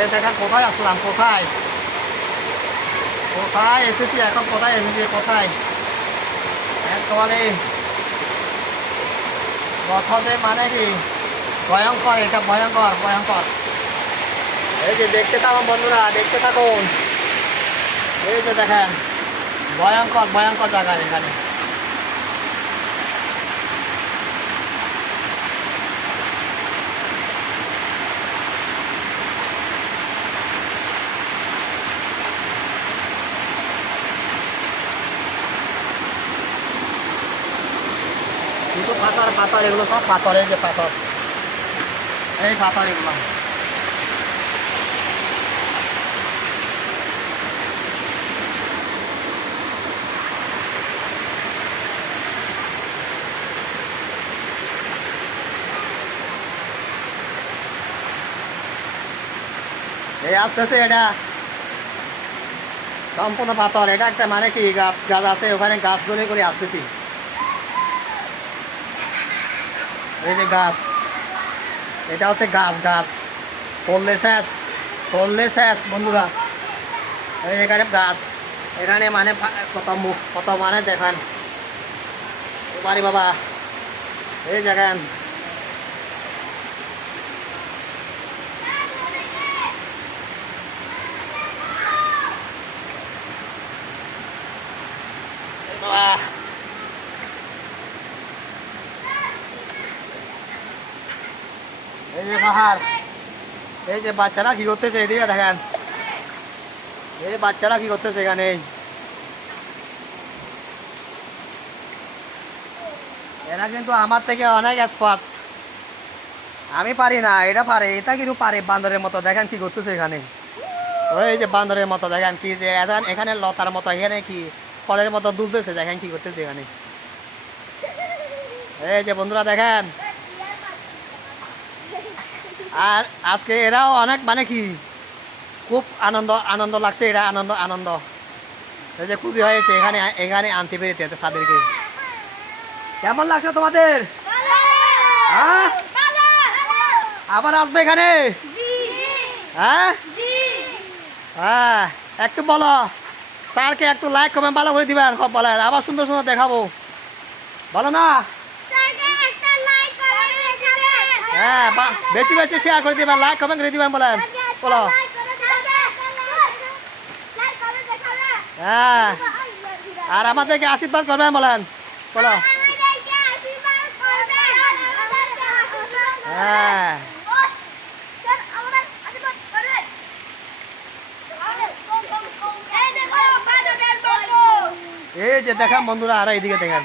এই দেখেন কোথায় আসলাম, কোথায় কোথায় এসেছি, এখন কোথায় এসেছি, কোথায় একেবারে কথাতে মানে কি ভয়ঙ্কর, এটা ভয়ঙ্কর ভয়ঙ্কর। এই যে দেখতে থাকুন বন্ধুরা, দেখতে থাকুন। এই যে দেখেন ভয়ঙ্কর ভয়ঙ্কর জায়গা এখানে। শুধু পাথর পাথর, এগুলো সব পাথর, এই যে পাথর, এই পাথর এগুলো। এই আসতেছে এটা সম্পূর্ণ পাথর। এটা একটা মানে কি গাছ গাছ আছে ওখানে, গাছ গলে করে আসতেছি। এই যে গাছ, এটা হচ্ছে গাছ, গাছ পড়লে শেষ, পড়লে শেষ বন্ধুরা। এই এখানে গাছ, এখানে মানে কত মুখ, কত মানে দেখান বাড়ি বাবা। এই দেখেন বাবা, এই যে পাহাড়। এই যে বাচ্চারা কি করতেছে এদিকে দেখেন, এই বাচ্চারা কি করতেছে এখানে। এরা কিন্তু আমার থেকে অনেক এক্সপার্ট, আমি পারি না, এটা পারে, এটা কিন্তু পারে। বান্দরের মতো দেখেন কি করতেছে এখানে। ওই যে বান্দরের মতো দেখেন কি যে এখানে লতার মতো, এখানে কি ফলের মতো দুলতেছে, দেখেন কি করতেছে এখানে। এই যে বন্ধুরা দেখেন, আর আজকে এরাও অনেক মানে কি খুব আনন্দ আনন্দ লাগছে, এরা আনন্দ আনন্দ। এই যে খুশি হয়েছে এখানে এখানে আনতে পেরেছে তাদেরকে। কেমন লাগছে তোমাদের? হ্যাঁ, আবার আসবে এখানে? হ্যাঁ হ্যাঁ, একটু বলো স্যারকে, একটু লাইক কমেন্ট ভালো করে দিবেন, সব বলেন, আবার সুন্দর সুন্দর দেখাবো, বলো না? হ্যাঁ, বেশি বেশি শেয়ার করে দিবেন, লাইক কমেন্ট করে দিবেন, বলেন, বলো। হ্যাঁ, আর আমাদেরকে আশীর্বাদ করবেন, বলেন, বলো। হ্যাঁ, এই যে দেখেন বন্ধুরা, আর এইদিকে দেখেন।